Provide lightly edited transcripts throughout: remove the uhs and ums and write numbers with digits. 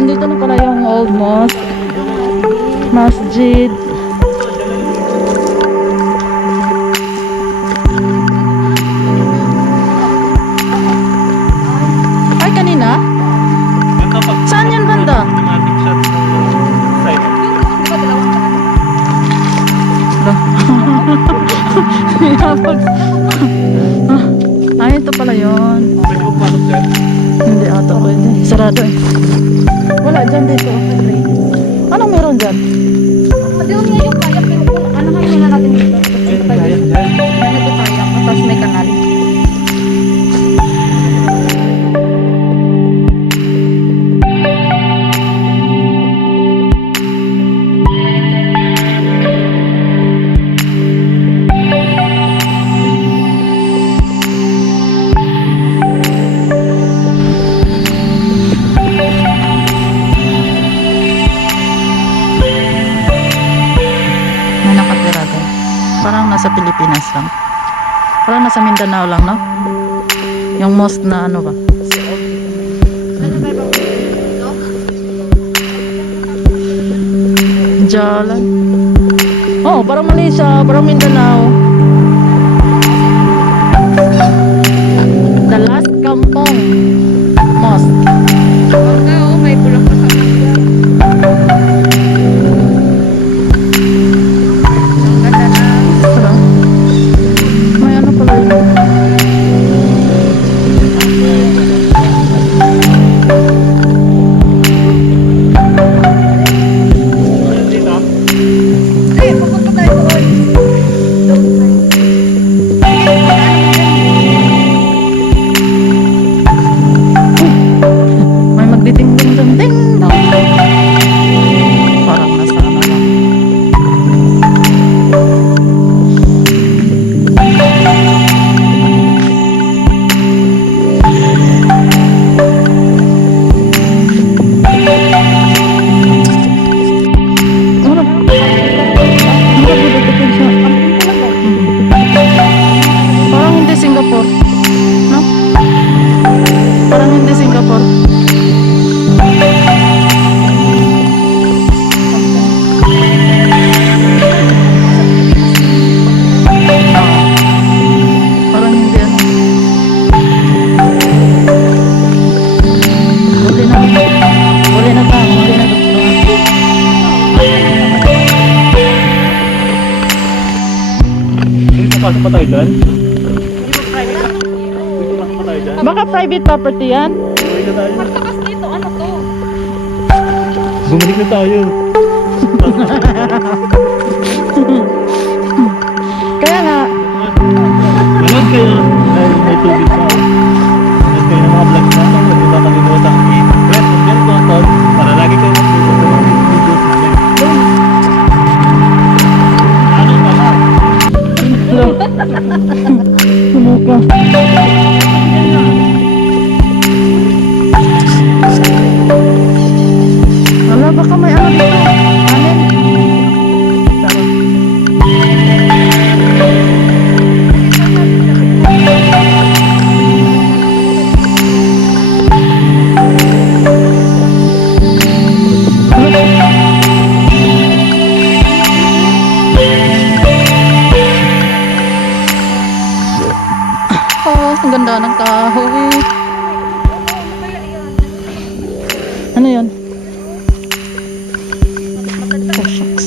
Dito na pala yung old mosque, masjid. Ay, kanina? Saan yan banda? Ay, ito pala yun. Hindi ata pwede. Sarado eh. Wala dyan dito. Anong meron dyan? Pati yung ngayon kaya, pero ano kayo na natin dito? Ano ito kaya? Tapos may kanal. Parang nasa Pilipinas lang. Parang nasa Mindanao lang, no? Yung mosque na ano ba? Jalan. Oh, parang Malaysia, parang Mindanao. The Last Kampong Mosque. Oo, may pulang pa sa may ano pala yun. pupunta tayo doon. May magditing-ding-ding-ding. Parang nasa ano lang. Parang hindi Singapore, no? Parang hindi Singapore. Parang hindi ano. Huli na. Huli na tayo. Huli na. Pasok pa tayo dyan? Baka private property yan? Bumalik na tayo. Martakas dito, ano to? Bumalik na tayo. Kaya nga. Malag kayo. Ay, may tubig pa. Ano yun? Oh, shucks.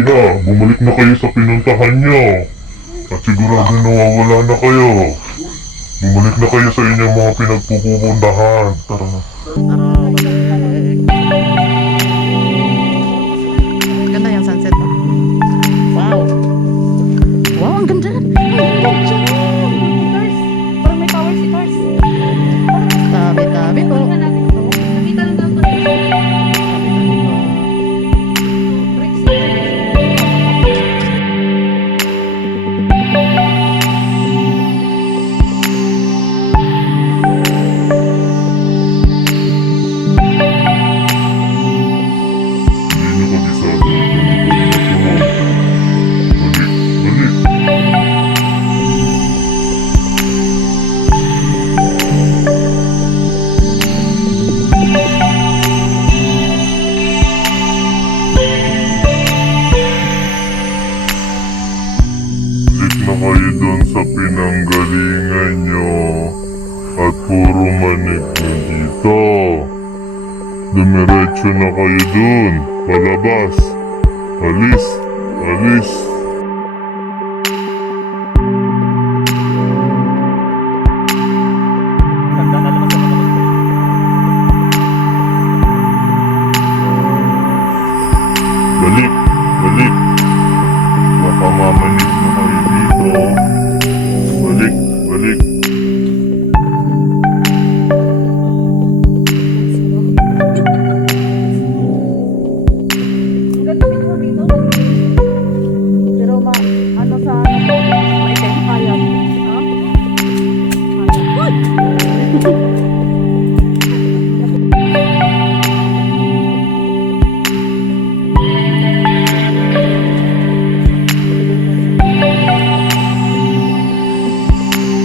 Iha, bumalik na kayo sa pinuntahan nyo. At sigurado nawawala na kayo. Bumalik na kayo sa inyong mga pinagpupuntahan. Tara na. Ganda yung sunset. Wow. Wow, ang ganda. Ang ganda. Parang may power si Cars. Tabi-tabi po. Tingnan natin ito. Nakita lang daw ito. Hindi nyo kabisado. Balik, balik. Balik na kayo dun sa pinanggalingan nyo. At puro manig na dito. Dumiretso na kayo dun. Palabas. Alis. Alis. Balik. Balik. Baka mamanig na kayo dito. Balik. Balik. Ang ganda picture dito. Pero ano sa ano? Maitim, payag.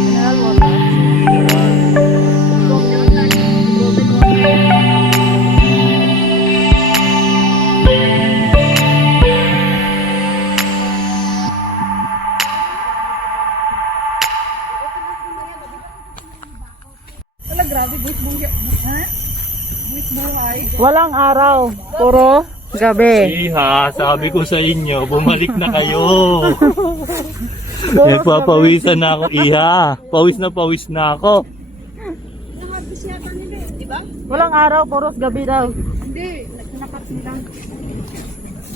Mineral water. Wala, grabe. Buwis buhay. Ha? Buwis buhay. Walang araw, puro gabi. Iha, sabi ko sa inyo, bumalik na kayo. Nagpapawisan na ako, Iha. Pawis na ako. Nakabis yata nila eh, di ba? Walang araw, puro gabi daw. Hindi, nagkinakat nila.